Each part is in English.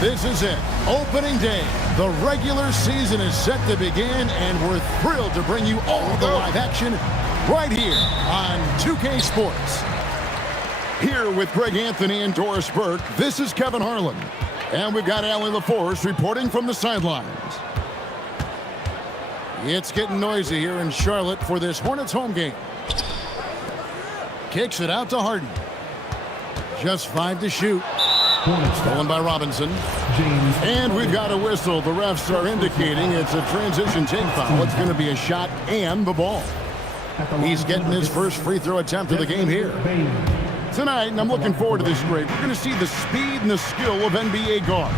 This is it. Opening day. The regular season is set to begin, and we're thrilled to bring you all the live action right here on 2K Sports. Here with Greg Anthony and Doris Burke, this is Kevin Harlan. And we've got Allie LaForce reporting from the sidelines. It's getting noisy here in Charlotte for this Hornets home game. Kicks it out to Harden. Just 5 to shoot. Stolen by Robinson. And we've got a whistle. The refs are indicating it's a transition take foul. It's going to be a shot and the ball. He's getting his first free throw attempt of the game here. Tonight, and I'm looking forward to this grade, we're going to see the speed and the skill of NBA guards.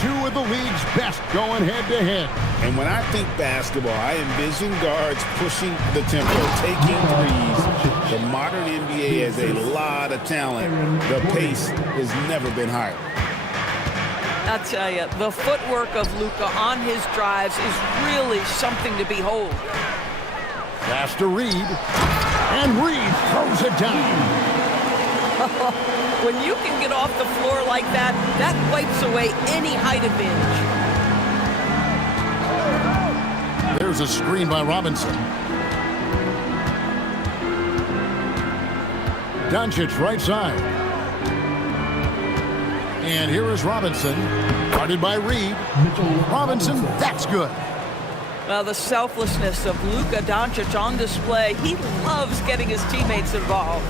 2 of the league's best going head-to-head. And when I think basketball, I envision guards pushing the tempo, taking threes. The modern NBA has a lot of talent. The pace has never been higher. I'll tell you, the footwork of Luka on his drives is really something to behold. Pass to Reed. And Reed throws it down. When you can get off the floor like that, that wipes away any height advantage. There's a screen by Robinson. Doncic right side. And here is Robinson. Guarded by Reed. Robinson, that's good. Well, the selflessness of Luka Doncic on display. He loves getting his teammates involved.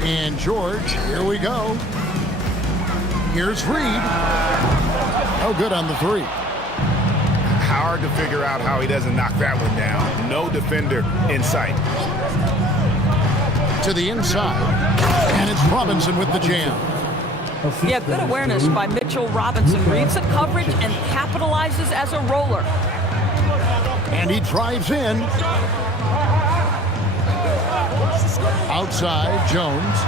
And George, here we go. Here's Reed. Oh, good on the 3. Hard to figure out how he doesn't knock that one down. No defender in sight. To the inside. And it's Robinson with the jam. Yeah, good awareness by Mitchell Robinson. Reads the coverage and capitalizes as a roller. And he drives in. Outside, Jones.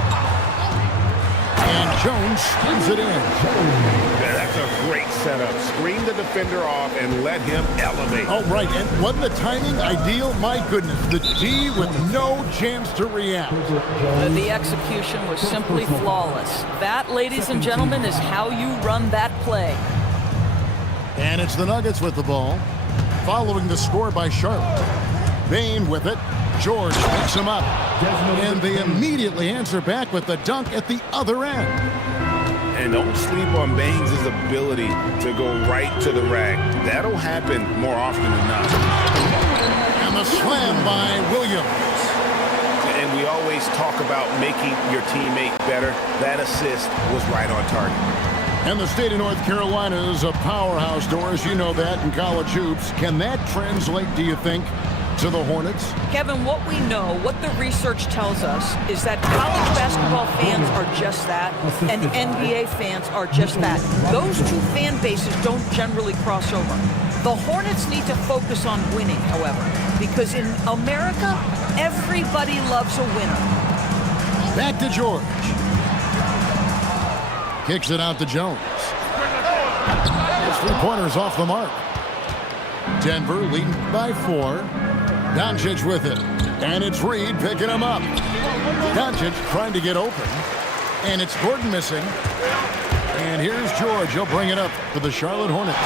And Jones screens it in. Yeah, that's a great setup. Screen the defender off and let him elevate. Oh, right. And wasn't the timing ideal? My goodness. The D with no chance to react. The execution was simply flawless. That, ladies and gentlemen, is how you run that play. And it's the Nuggets with the ball. Following the score by Charlotte. Bane with it. George picks him up. And they immediately answer back with the dunk at the other end. And don't sleep on Baines' ability to go right to the rack. That'll happen more often than not. And the slam by Williams. And we always talk about making your teammate better. That assist was right on target. And the state of North Carolina is a powerhouse, Doris. You know that in college hoops. Can that translate, do you think, to the Hornets? Kevin, what we know, what the research tells us, is that college basketball fans are just that, and NBA fans are just that. Those 2 fan bases don't generally cross over. The Hornets need to focus on winning, however, because in America, everybody loves a winner. Back to George. Kicks it out to Jones. His 3-pointers off the mark. Denver leading by 4. Doncic with it. And it's Reed picking him up. Doncic trying to get open. And it's Gordon missing. And here's George. He'll bring it up for the Charlotte Hornets.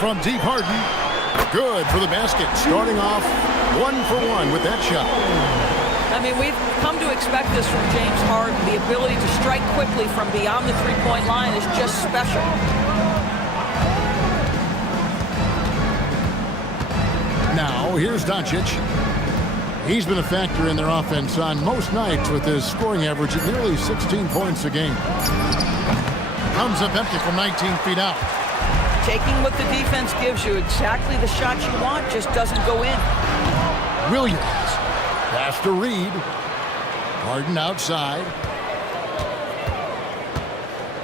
From deep, Harden. Good for the basket. Starting off 1 for 1 with that shot. I mean, we've come to expect this from James Harden. The ability to strike quickly from beyond the 3-point line is just special. Now, here's Doncic. He's been a factor in their offense on most nights with his scoring average at nearly 16 points a game. Comes up empty from 19 feet out. Taking what the defense gives you, exactly the shot you want, just doesn't go in. Williams. Pass to Reed. Harden outside.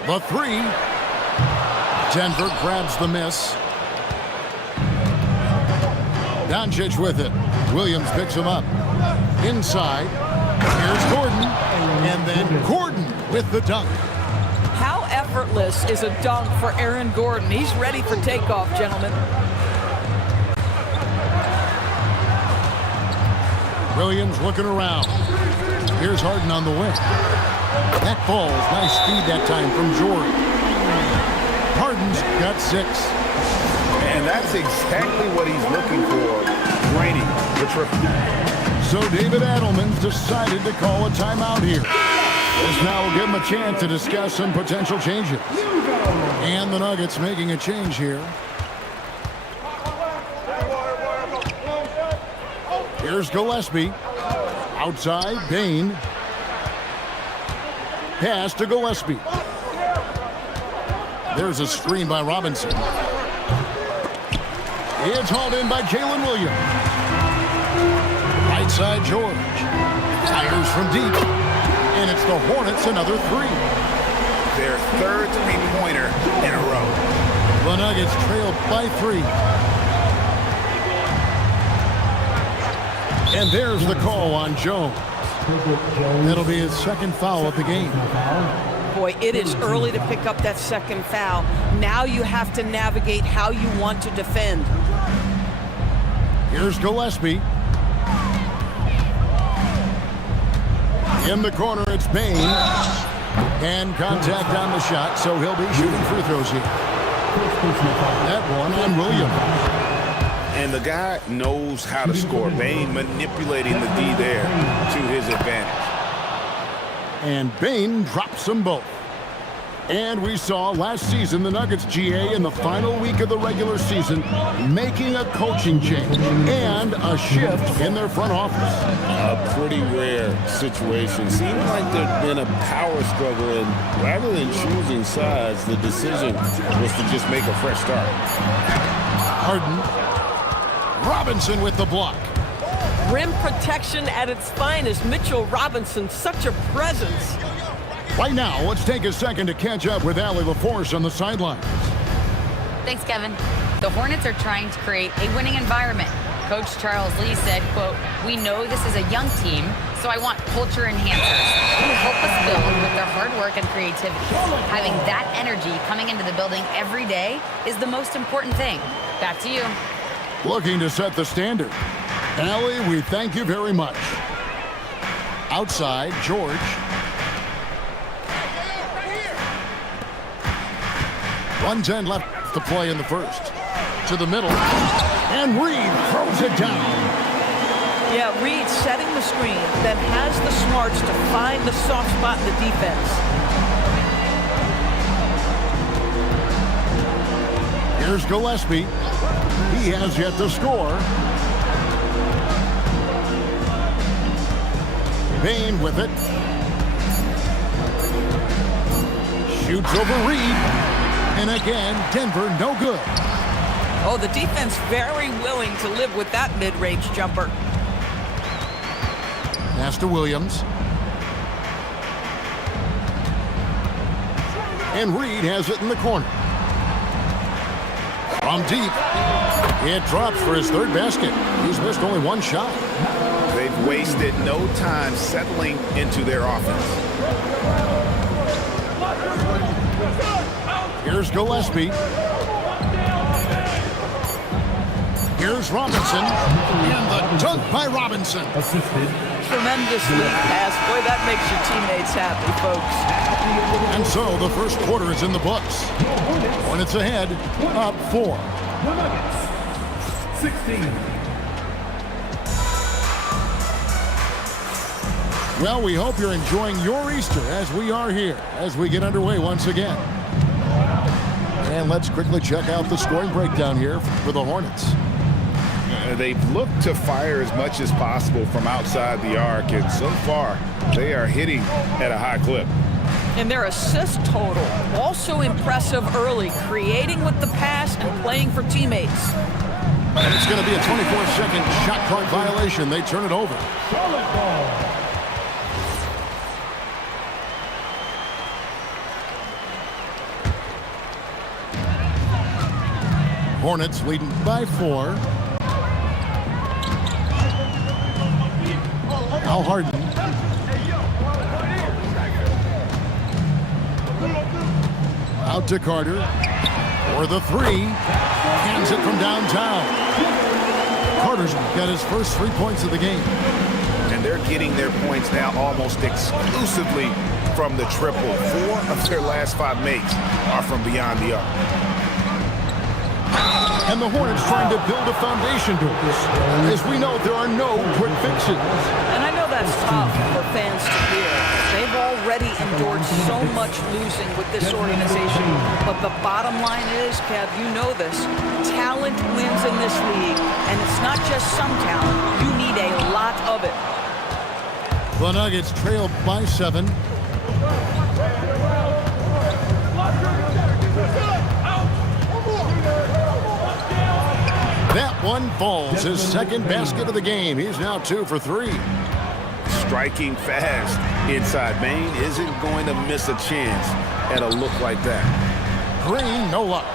The 3. Denver grabs the miss. Doncic with it. Williams picks him up. Inside. Here's Gordon. And then Gordon with the dunk. How effortless is a dunk for Aaron Gordon? He's ready for takeoff, gentlemen. Williams looking around. Here's Harden on the wing. That falls. Nice speed that time from George. Harden's got 6. And that's exactly what he's looking for, draining the triple. So David Adelman's decided to call a timeout here. This now will give him a chance to discuss some potential changes. And the Nuggets making a change here. Here's Gillespie. Outside, Bain. Pass to Gillespie. There's a screen by Robinson. It's hauled in by Jalen Williams. Right side, George. Fires from deep. And it's the Hornets another 3. Their third three-pointer in a row. The Nuggets trailed by 3. And there's the call on Jones. That'll be his second foul of the game. Boy, it is early to pick up that second foul. Now you have to navigate how you want to defend. Here's Gillespie. In the corner, it's Bain. And contact on the shot, so he'll be shooting free throws here. That one on Williams. And the guy knows how to score. Bain manipulating the D there to his advantage. And Bain drops them both. And we saw last season the Nuggets GA in the final week of the regular season making a coaching change and a shift in their front office. A pretty rare situation. Seemed like there'd been a power struggle, and rather than choosing sides, the decision was to just make a fresh start. Harden. Robinson with the block. Rim protection at its finest. Mitchell Robinson, such a presence. Right now, let's take a second to catch up with Allie LaForce on the sidelines. Thanks, Kevin. The Hornets are trying to create a winning environment. Coach Charles Lee said, quote, "We know this is a young team, so I want culture enhancers who help us build with their hard work and creativity. Having that energy coming into the building every day is the most important thing." Back to you. Looking to set the standard. Allie, we thank you very much. Outside, George. 1:10 left to play in the first. To the middle. And Reed throws it down. Yeah, Reed setting the screen, then has the smarts to find the soft spot in the defense. Here's Gillespie. He has yet to score. Bain with it. Shoots over Reed. And again, Denver no good. Oh, the defense very willing to live with that mid-range jumper. Pass to Williams. And Reed has it in the corner. From deep. It drops for his third basket. He's missed only one shot. They've wasted no time settling into their offense. Here's Gillespie. Here's Robinson. And the dunk by Robinson. Tremendous lead pass. Boy, that makes your teammates happy, folks. And so the first quarter is in the books. Hornets ahead, up 4. 16. Well, we hope you're enjoying your Easter as we are here, as we get underway once again. And let's quickly check out the scoring breakdown here for the Hornets. They've looked to fire as much as possible from outside the arc, and so far they are hitting at a high clip. And their assist total, also impressive early, creating with the pass and playing for teammates. And it's going to be a 24-second shot clock violation. They turn it over. Hornets leading by 4. Al Harden. Out to Carter. For the 3. Hands it from downtown. Carter's got his first 3 points of the game. And they're getting their points now almost exclusively from the triple. 4 of their last 5 makes are from beyond the arc. And the Hornets trying to build a foundation to this. As we know, there are no quick fixes. And I know that's tough for fans to hear. They've already endured so much losing with this organization. But the bottom line is, Kev, you know this, talent wins in this league. And it's not just some talent. You need a lot of it. The Nuggets trail by 7. That one falls. His second basket of the game. He's now 2 for 3. Striking fast inside. Bane isn't going to miss a chance at a look like that. Green, no luck.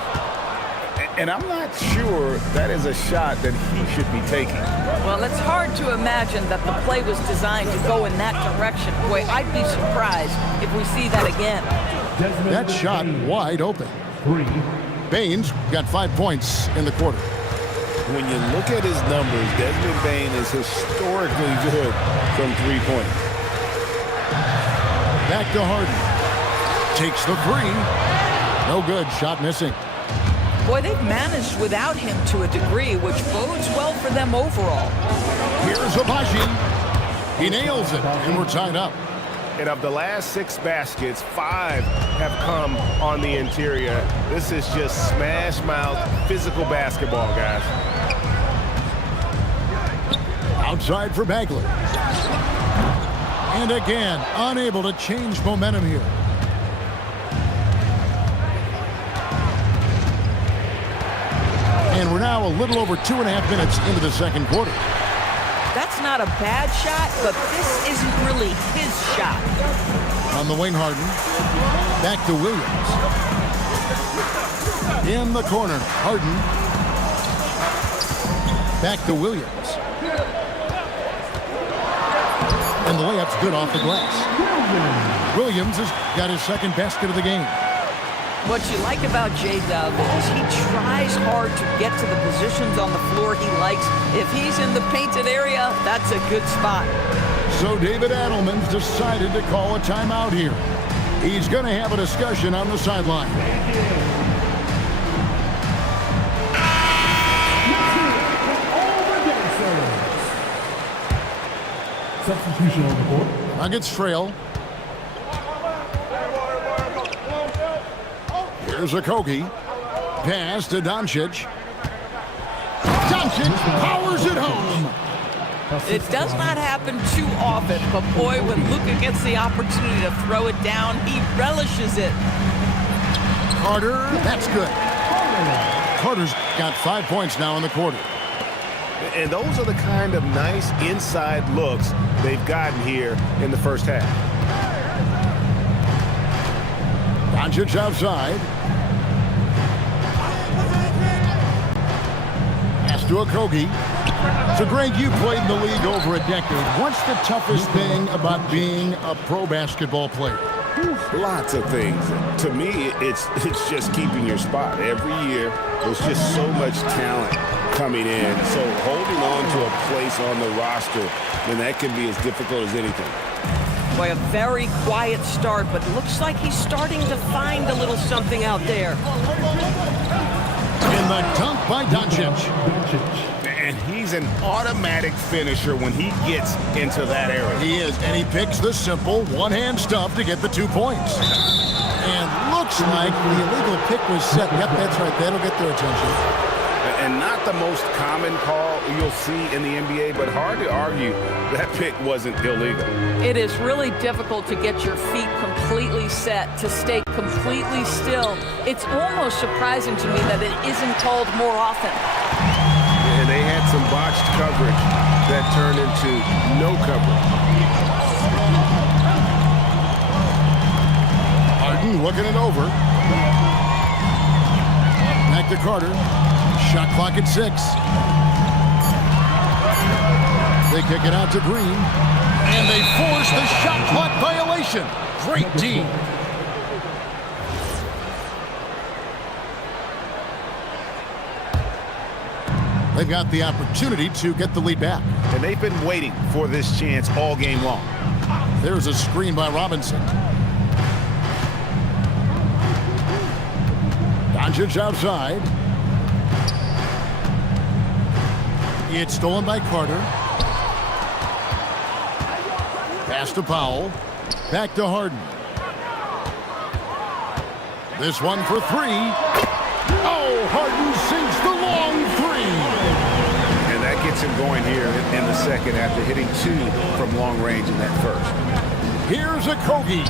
And I'm not sure that is a shot that he should be taking. Well, it's hard to imagine that the play was designed to go in that direction. Boy, I'd be surprised if we see that again. That shot wide open. Baines got 5 points in the quarter. When you look at his numbers, Desmond Bane is historically good from 3-point. Back to Harden. Takes the 3. No good. Shot missing. Boy, they've managed without him to a degree, which bodes well for them overall. Here's Abaji. He nails it, and we're tied up. And of the last 6 baskets, 5 have come on the interior. This is just smash mouth, physical basketball, guys. Outside for Bagley. And again, unable to change momentum here. And we're now a little over 2.5 minutes into the second quarter. That's not a bad shot, but this isn't really his shot. On the wing, Harden. Back to Williams. In the corner, Harden. Back to Williams. And the layup's good off the glass. Williams has got his second basket of the game. What you like about J-Dub is he tries hard to get to the positions on the floor he likes. If he's in the painted area, that's a good spot. So David Adelman's decided to call a timeout here. He's going to have a discussion on the sideline. Substitution on the court. Nuggets trail. Here's a Kogi. Pass to Doncic. Doncic powers it home. It does not happen too often, but boy, when Luka gets the opportunity to throw it down, he relishes it. Carter, that's good. Carter's got 5 points now in the quarter. And those are the kind of nice inside looks they've gotten here in the first half. Doncic outside. Pass to Okogie. So, Greg, you played in the league over a decade. What's the toughest thing about being a pro basketball player? Lots of things. To me, it's just keeping your spot. Every year, there's just so much talent coming in. So holding on to a place on the roster, then that can be as difficult as anything. Boy, a very quiet start, but looks like he's starting to find a little something out there. In the dunk by Doncic. And he's an automatic finisher when he gets into that area. He is, and he picks the simple one-hand stuff to get the 2 points. And looks like the illegal pick was set. Yep, that's right. That'll get their attention. And not the most common call you'll see in the NBA, but hard to argue that pick wasn't illegal. It is really difficult to get your feet completely set, to stay completely still. It's almost surprising to me that it isn't called more often. And they had some botched coverage that turned into no coverage. Harden looking it over. Back to Carter. Shot clock at 6. They kick it out to Green. And they force the shot clock violation. Great team. They've got the opportunity to get the lead back. And and they've been waiting for this chance all game long. There's a screen by Robinson. Doncic outside. It's stolen by Carter. Pass to Powell. Back to Harden. This one for three. Oh, Harden sinks the long three. And that gets him going here in the second after hitting 2 from long range in that first. Here's a Kogi.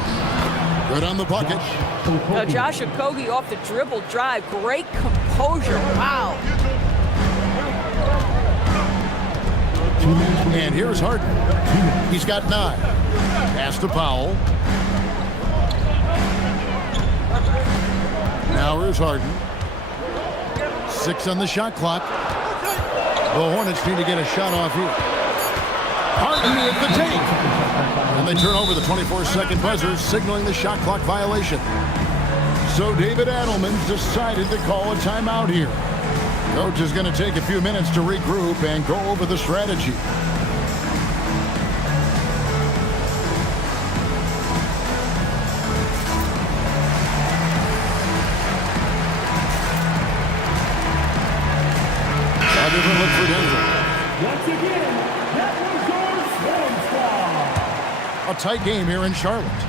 Good on the bucket. Now, Josh Okogie off the dribble drive. Great composure. Wow. And here's Harden. He's got 9. Pass to Powell. Now here's Harden. 6 on the shot clock. The Hornets need to get a shot off here. Harden with the take. And they turn over the 24-second buzzer, signaling the shot clock violation. So David Adelman's decided to call a timeout here. Coach is going to take a few minutes to regroup and go over the strategy. A different look for Denver. Once again, that was your sports ball. A tight game here in Charlotte.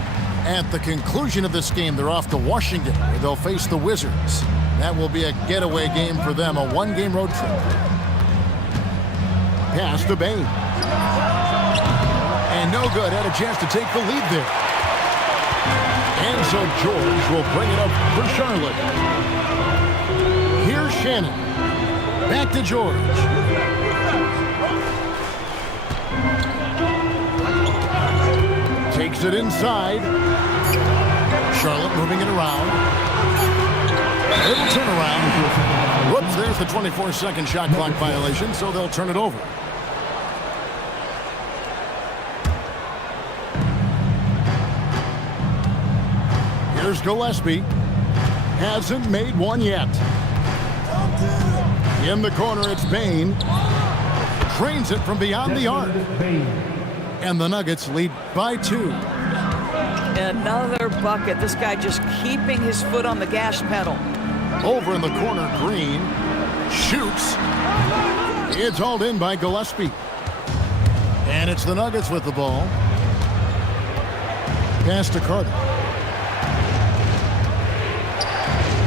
At the conclusion of this game, they're off to Washington, where they'll face the Wizards. That will be a getaway game for them, a one-game road trip. Pass to Bane. And no good, had a chance to take the lead there. And so George will bring it up for Charlotte. Here's Shannon. Back to George. Takes it inside. Charlotte moving it around. It'll turn around. Whoops, there's the 24-second shot clock violation, so they'll turn it over. Here's Gillespie. Hasn't made one yet. In the corner, it's Bane. Drains it from beyond the arc. And the Nuggets lead by 2. Another bucket. This guy just keeping his foot on the gas pedal. Over in the corner, Green shoots. It's hauled in by Gillespie. And it's the Nuggets with the ball. Pass to Carter.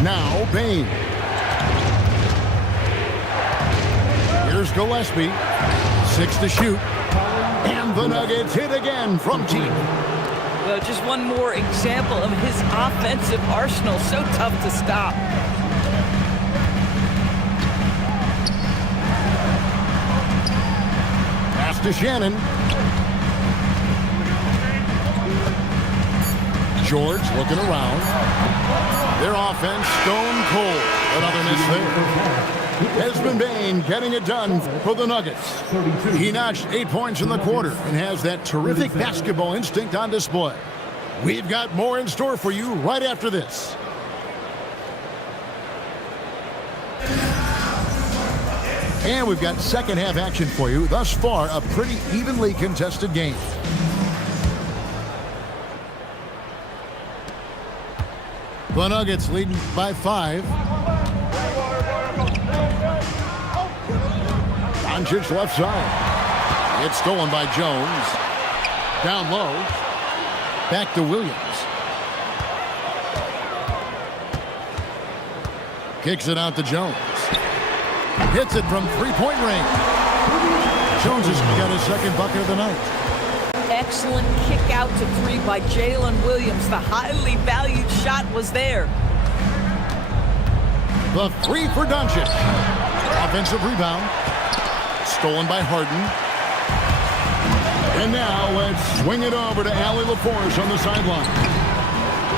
Now Bane. Here's Gillespie. 6 to shoot. And the Nuggets hit again from deep. Well, just one more example of his offensive arsenal. So tough to stop. Pass to Shannon. George looking around. Their offense stone cold. Another miss there. Desmond Bane getting it done for the Nuggets. He notched 8 points in the quarter and has that terrific basketball instinct on display. We've got more in store for you right after this. And we've got second half action for you. Thus far, a pretty evenly contested game. The Nuggets leading by 5. Doncic left side. It's stolen by Jones. Down low. Back to Williams. Kicks it out to Jones. Hits it from three-point range. Jones has got his second bucket of the night. Excellent kick out to 3 by Jalen Williams. The highly valued shot was there. The 3 for Doncic. Offensive rebound. Stolen by Harden. And now let's swing it over to Allie LaForce on the sideline.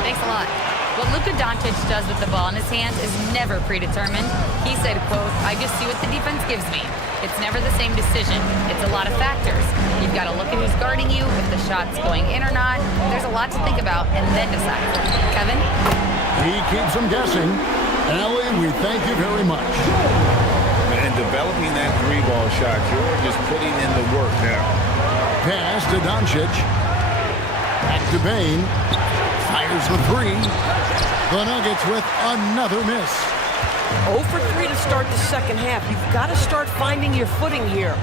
Thanks a lot. What Luka Doncic does with the ball in his hands is never predetermined. He said, quote, "I just see what the defense gives me. It's never the same decision. It's a lot of factors. You've got to look at who's guarding you, if the shot's going in or not. There's a lot to think about and then decide." Kevin? He keeps them guessing. Allie, we thank you very much. And developing that three-ball shot, George is putting in the work now. Pass to Doncic. Back to Bain. Fires the three. The Nuggets with another miss. 0 for 3 to start the second half. You've got to start finding your footing here.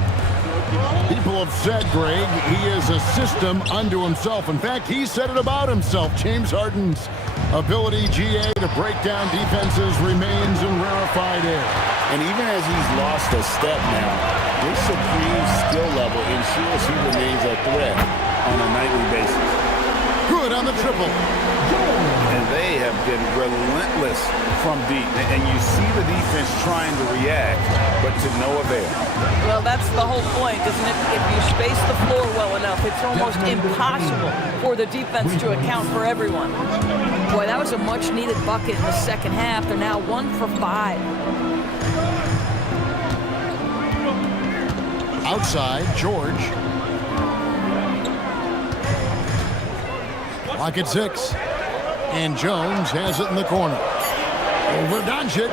People have said, Greg, he is a system unto himself. In fact, he said it about himself. James Harden's ability, GA, to break down defenses remains in rarefied air. And even as he's lost a step now, his supreme skill level ensures he remains a threat on a nightly basis. Good on the triple. And they have been relentless from deep. And you see the defense trying to react, but to no avail. Well, that's the whole point, isn't it? If you space the floor well enough, it's almost impossible for the defense to account for everyone. Boy, that was a much-needed bucket in the second half. They're now 1 for 5. Outside, George. Clock at 6. And Jones has it in the corner. Over Doncic.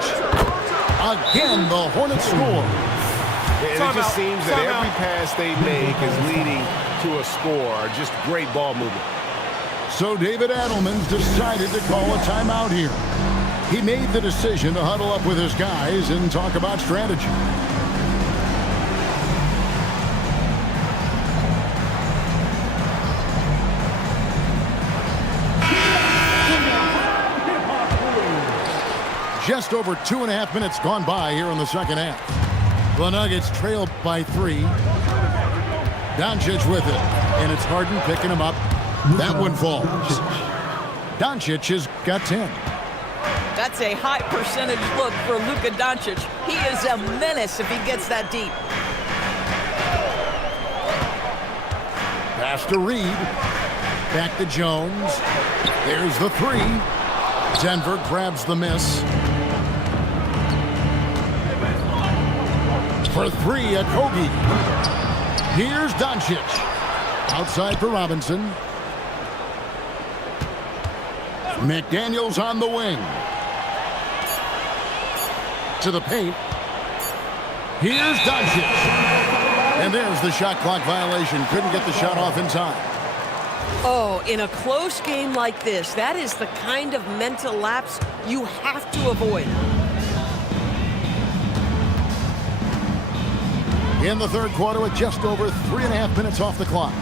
Again, the Hornets score. And it just seems that every pass they make is leading to a score. Just great ball movement. So David Adelman's decided to call a timeout here. He made the decision to huddle up with his guys and talk about strategy. Just over 2.5 minutes gone by here in the second half. The Nuggets trail by 3. Doncic with it, and it's Harden picking him up. That one falls. Doncic has got 10. That's a high percentage look for Luka Doncic. He is a menace if he gets that deep. Pass to Reed. Back to Jones. There's the 3. Denver grabs the miss. For 3 at Kogi. Here's Doncic. Outside for Robinson. McDaniels on the wing. To the paint. Here's Doncic. And there's the shot clock violation. Couldn't get the shot off in time. Oh, in a close game like this, that is the kind of mental lapse you have to avoid. In the third quarter with just over 3.5 minutes off the clock.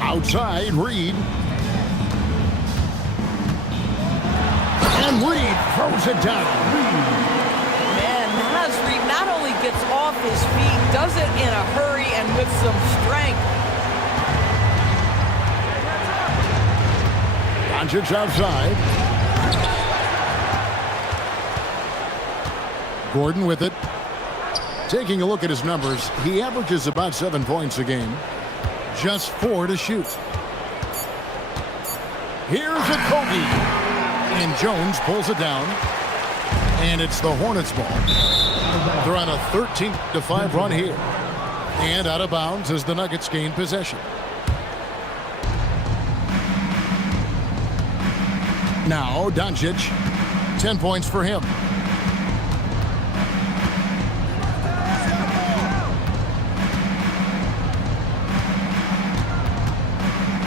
Outside, Reed. And Reed throws it down. Man, Naz Reed not only gets off his feet, does it in a hurry and with some strength. Doncic outside. Gordon with it. Taking a look at his numbers, he averages about 7 points a game. Just 4 to shoot. Here's a Kogi. And Jones pulls it down. And it's the Hornets ball. They're on a 13-5 run here. And out of bounds as the Nuggets gain possession. Now, Doncic, 10 points for him.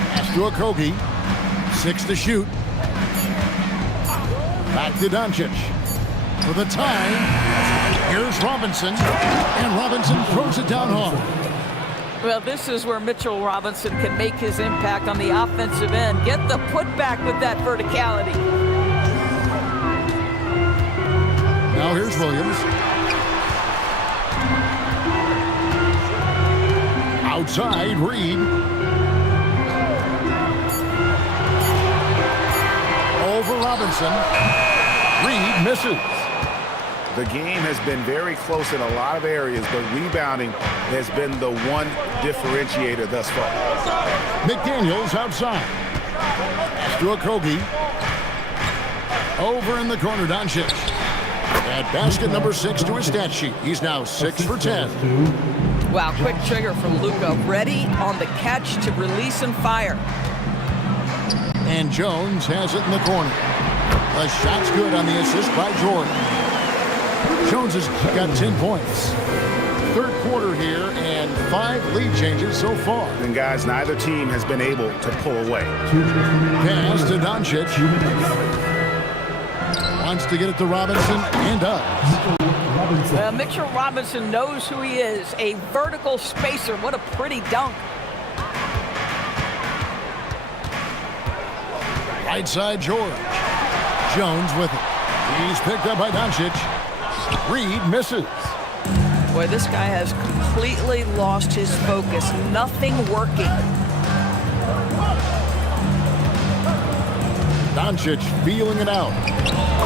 Pass to Kogi, 6 to shoot. Back to Doncic. For the time, here's Robinson. And Robinson throws it down hard. Well, this is where Mitchell Robinson can make his impact on the offensive end. Get the putback with that verticality. Now here's Williams. Outside, Reed. Over Robinson. Reed misses. The game has been very close in a lot of areas, but rebounding has been the one differentiator thus far. McDaniels outside. Pass to Kogi. Over in the corner, Doncic. At basket number 6 to his stat sheet. He's now 6 for 10. Wow, quick trigger from Luka. Ready on the catch to release and fire. And Jones has it in the corner. The shot's good on the assist by Jordan. Jones has got 10 points. Third quarter here and 5 lead changes so far. And guys, neither team has been able to pull away. Pass to Doncic. Wants to get it to Robinson and does. Mitchell Robinson knows who he is. A vertical spacer. What a pretty dunk. Right side, George. Jones with it. He's picked up by Doncic. Reed misses. Boy, this guy has completely lost his focus. Nothing working. Doncic feeling it out.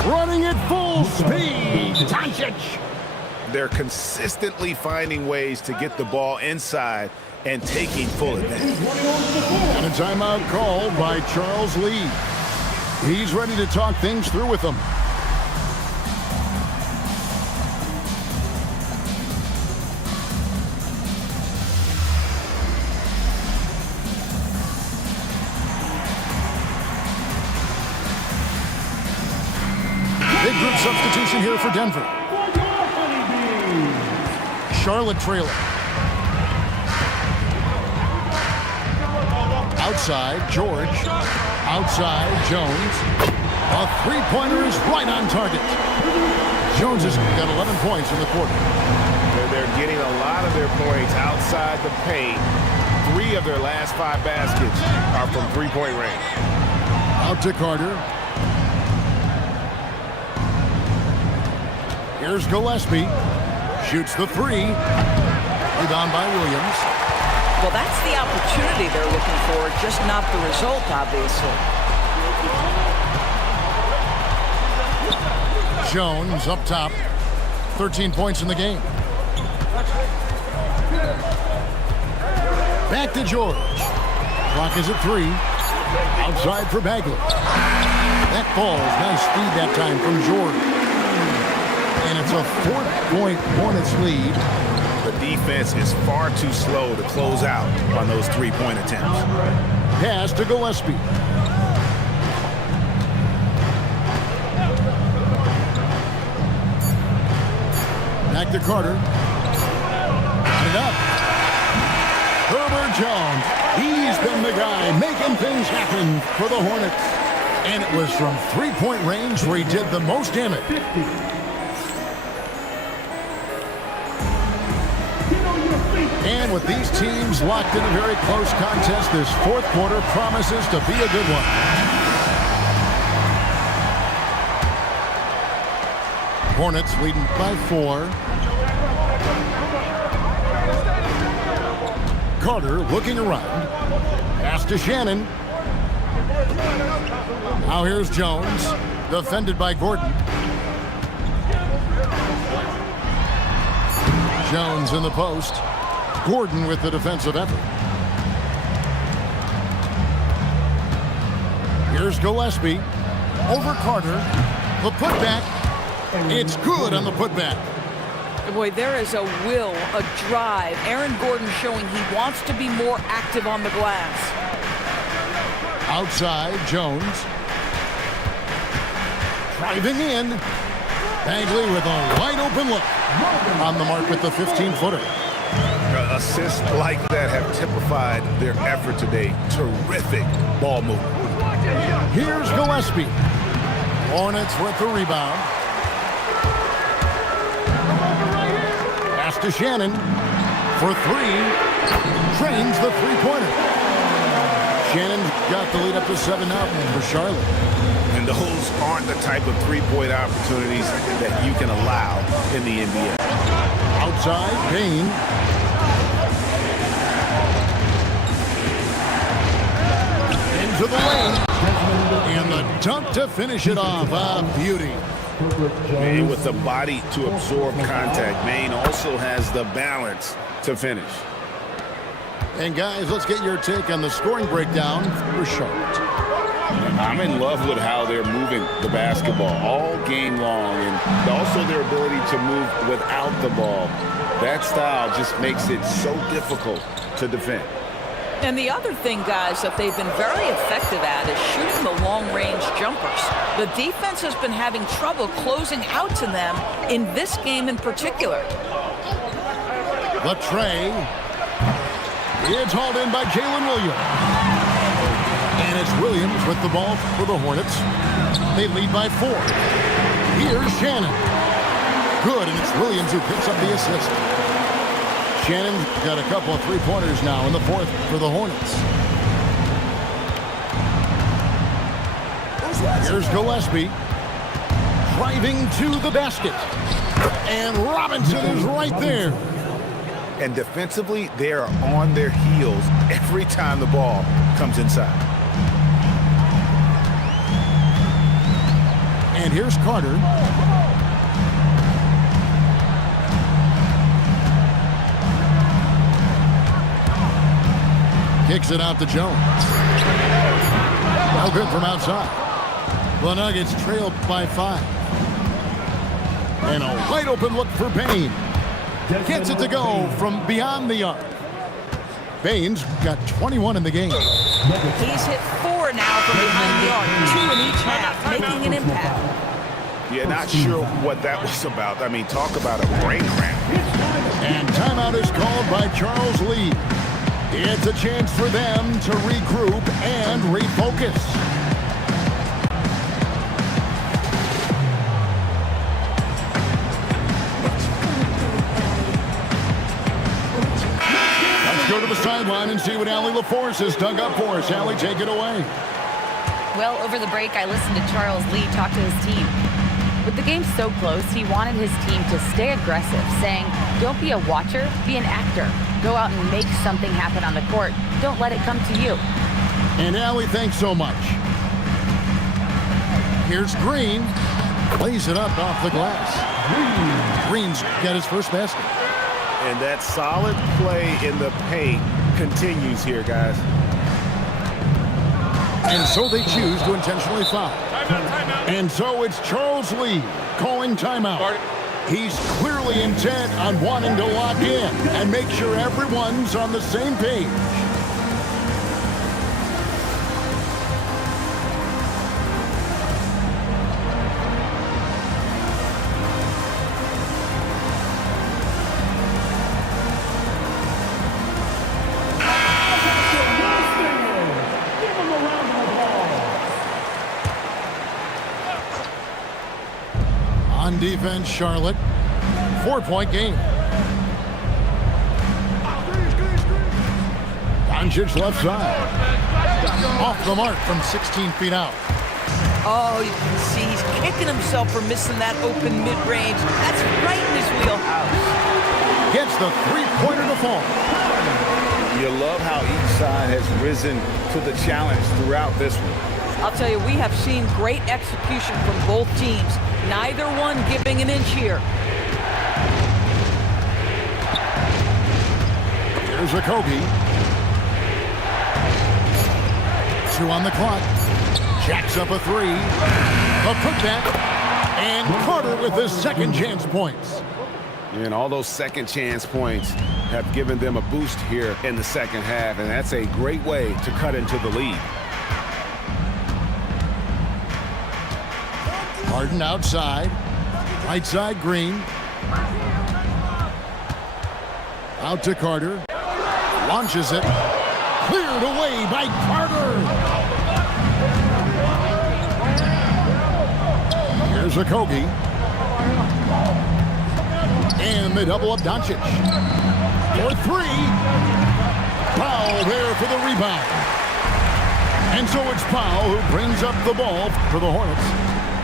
Running at full speed. Doncic. They're consistently finding ways to get the ball inside and taking full advantage. And a timeout called by Charles Lee. He's ready to talk things through with them. Big group substitution here for Denver. Charlotte trailer. Outside, George. Outside, Jones. A three-pointer is right on target. Jones has got 11 points in the quarter. They're getting a lot of their points outside the paint. 3 of their last 5 baskets are from three-point range. Out to Carter. Here's Gillespie. Shoots the 3. Rebound by Williams. Well, that's the opportunity they're looking for, just not the result, obviously. Jones up top. 13 points in the game. Back to George. Clock is at 3. Outside for Bagley. That falls. Nice feed that time from George. And it's a 4-point Hornets lead. The defense is far too slow to close out on those three-point attempts. Pass to Gillespie. Back to Carter. Got it up. Herbert Jones. He's been the guy making things happen for the Hornets. And it was from three-point range where he did the most damage. And with these teams locked in a very close contest, this fourth quarter promises to be a good one. Hornets leading by 4. Carter looking around. Pass to Shannon. Now here's Jones, defended by Gordon. Jones in the post. Gordon with the defensive effort. Here's Gillespie. Over Carter. The putback. It's good on the putback. Boy, there is a will, a drive. Aaron Gordon showing he wants to be more active on the glass. Outside, Jones. Driving in. Bagley with a wide open look. On the mark with the 15-footer. Assists like that have typified their effort today. Terrific ball movement. Here's Gillespie. Hornets with the rebound. Pass to Shannon for 3. Trains the three-pointer. Shannon got the lead up to 7 now for Charlotte. And those aren't the type of three-point opportunities that you can allow in the NBA. Outside, Payne. Into the lane. And the dunk to finish it off. A beauty. Maine with the body to absorb contact. Maine also has the balance to finish. And guys, let's get your take on the scoring breakdown for Charlotte. I'm in love with how they're moving the basketball all game long, and also their ability to move without the ball. That style just makes it so difficult to defend. And the other thing, guys, that they've been very effective at is shooting the long-range jumpers. The defense has been having trouble closing out to them in this game in particular. Latrey. It's hauled in by Jalen Williams. And it's Williams with the ball for the Hornets. They lead by 4. Here's Shannon. Good, and it's Williams who picks up the assist. Shannon's got a couple of three-pointers now in the 4th for the Hornets. Here's Gillespie. Driving to the basket. And Robinson is right there. And defensively, they are on their heels every time the ball comes inside. And here's Carter. Kicks it out to Jones. No good from outside. The Nuggets trailed by 5. And a wide open look for Payne. Gets it to go from beyond the arc. Baines got 21 in the game. He's hit 4 now from behind the arc, 2 in each half, making an impact. Yeah, not sure what that was about. I mean, talk about a brain cramp. And timeout is called by Charles Lee. It's a chance for them to regroup and refocus. Let's go to the sideline and see what Allie LaForce has dug up for us. Allie, take it away. Well, over the break, I listened to Charles Lee talk to his team. With the game so close, he wanted his team to stay aggressive, saying, don't be a watcher, be an actor. Go out and make something happen on the court. Don't let it come to you. And Allie, thanks so much. Here's Green. Lays it up off the glass. Green's got his first basket. And that solid play in the paint continues here, guys. And so they choose to intentionally foul. And so it's Charles Lee calling timeout. He's clearly intent on wanting to lock in and make sure everyone's on the same page. On defense, Charlotte. 4-point game. Doncic left side. Off the mark from 16 feet out. Oh, you can see he's kicking himself for missing that open mid-range. That's right in his wheelhouse. Gets the three-pointer to fall. You love how each side has risen to the challenge throughout this one. I'll tell you, we have seen great execution from both teams. Neither one giving an inch here. Here's a Kobe. 2 on the clock. Jacks up a 3. A putback. And Carter with his second chance points. And all those second chance points have given them a boost here in the second half, and that's a great way to cut into the lead. Harden outside. Right side, Green. Out to Carter. Launches it. Cleared away by Carter. Here's a Kobe. And they double up Doncic. For 3. Powell there for the rebound. And so it's Powell who brings up the ball for the Hornets,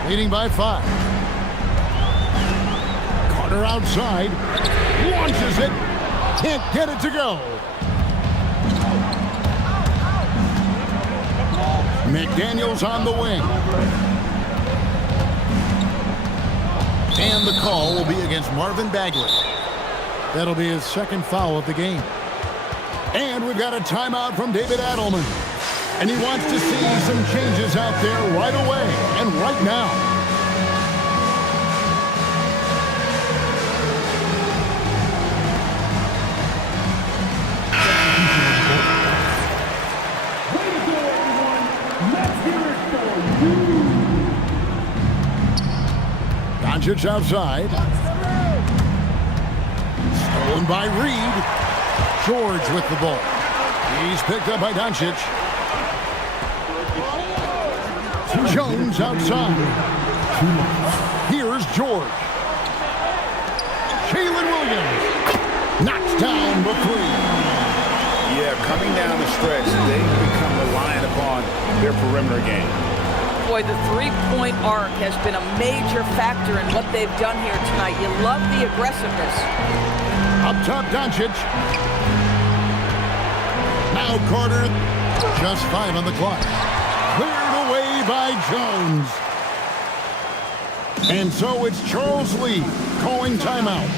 leading by 5. Carter outside. Launches it. Can't get it to go. McDaniels on the wing. And the call will be against Marvin Bagley. That'll be his second foul of the game. And we've got a timeout from David Adelman. And he wants to see some changes out there right away and right now. Doncic outside. Stolen by Reed. George with the ball. He's picked up by Doncic. Jones outside. Here's George. Jalen Williams knocks down the three. Yeah, coming down the stretch, they've become reliant upon their perimeter game. Boy, the three-point arc has been a major factor in what they've done here tonight. You love the aggressiveness. Up top, Doncic. Now Carter. Just 5 on the clock. Cleared away by Jones. And so it's Charles Lee calling timeout.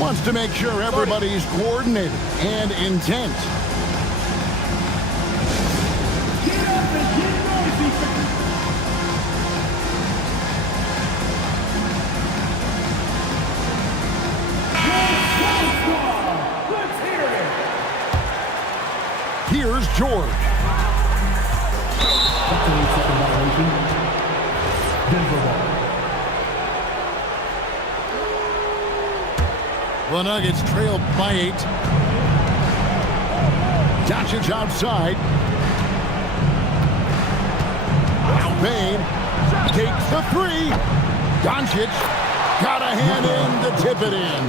Wants to make sure everybody's coordinated and intent. Get up and get noisy. Let's hear it. Here's George. That's an 8-second violation. Denver ball. The Nuggets trail by 8. Doncic outside. Now Bane takes the three. Doncic got a hand in to tip it in.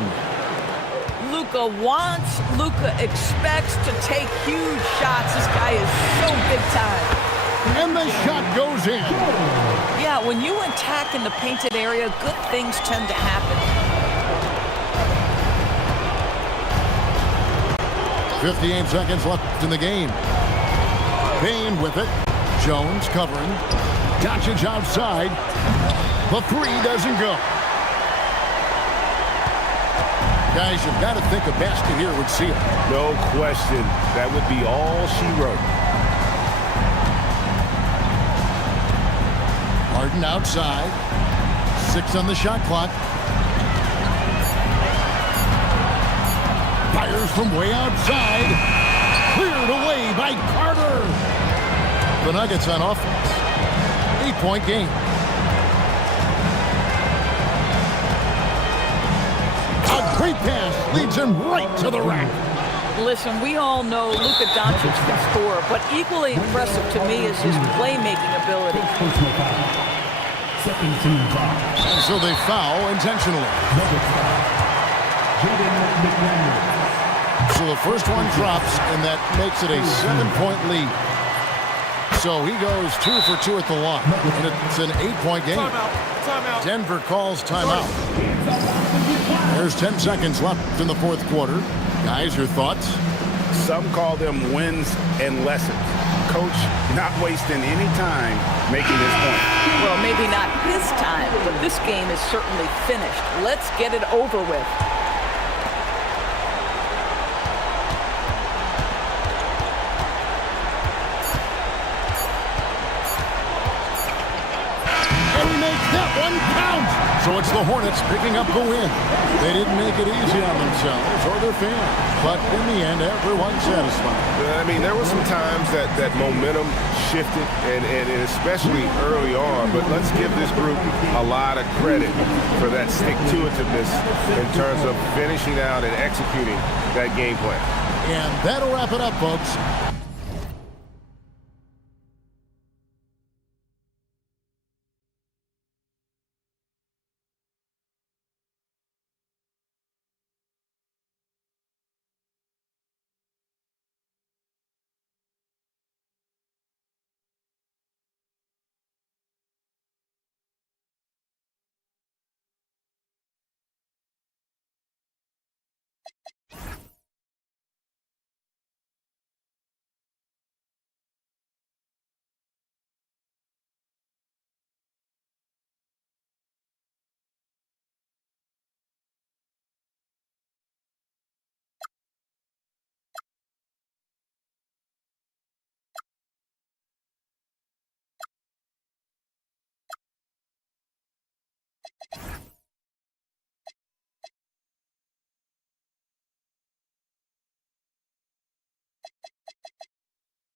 Luka wants, Luka expects to take huge shots. This guy is so big time. And the shot goes in. Yeah, when you attack in the painted area, good things tend to happen. 58 seconds left in the game. Bane with it. Jones covering. Doncic outside. The three doesn't go. Guys, you've got to think a basket here would seal it. No question. That would be all she wrote. Harden outside. 6 on the shot clock. Fires from way outside. Cleared away by Carter. The Nuggets on offense. 8-point game. A great pass leads him right to the rack. Listen, we all know Luka Doncic can score, but equally impressive to me is his playmaking ability. Personal foul. Second team foul. And so they foul intentionally. Nuggets foul. Jaden McDaniels. So the first one drops, and that makes it a 7-point lead. So he goes 2 for 2 at the line, and it's an 8-point game. Timeout. Denver calls timeout. There's 10 seconds left in the fourth quarter. Guys, your thoughts? Some call them wins and lessons. Coach not wasting any time making this point. Well, maybe not this time, but this game is certainly finished. Let's get it over with. So it's the Hornets picking up the win. They didn't make it easy on themselves or their fans, but in the end, everyone's satisfied. I mean, there were some times that momentum shifted, and especially early on, but let's give this group a lot of credit for that stick-to-itiveness in terms of finishing out and executing that game plan. And that'll wrap it up, folks.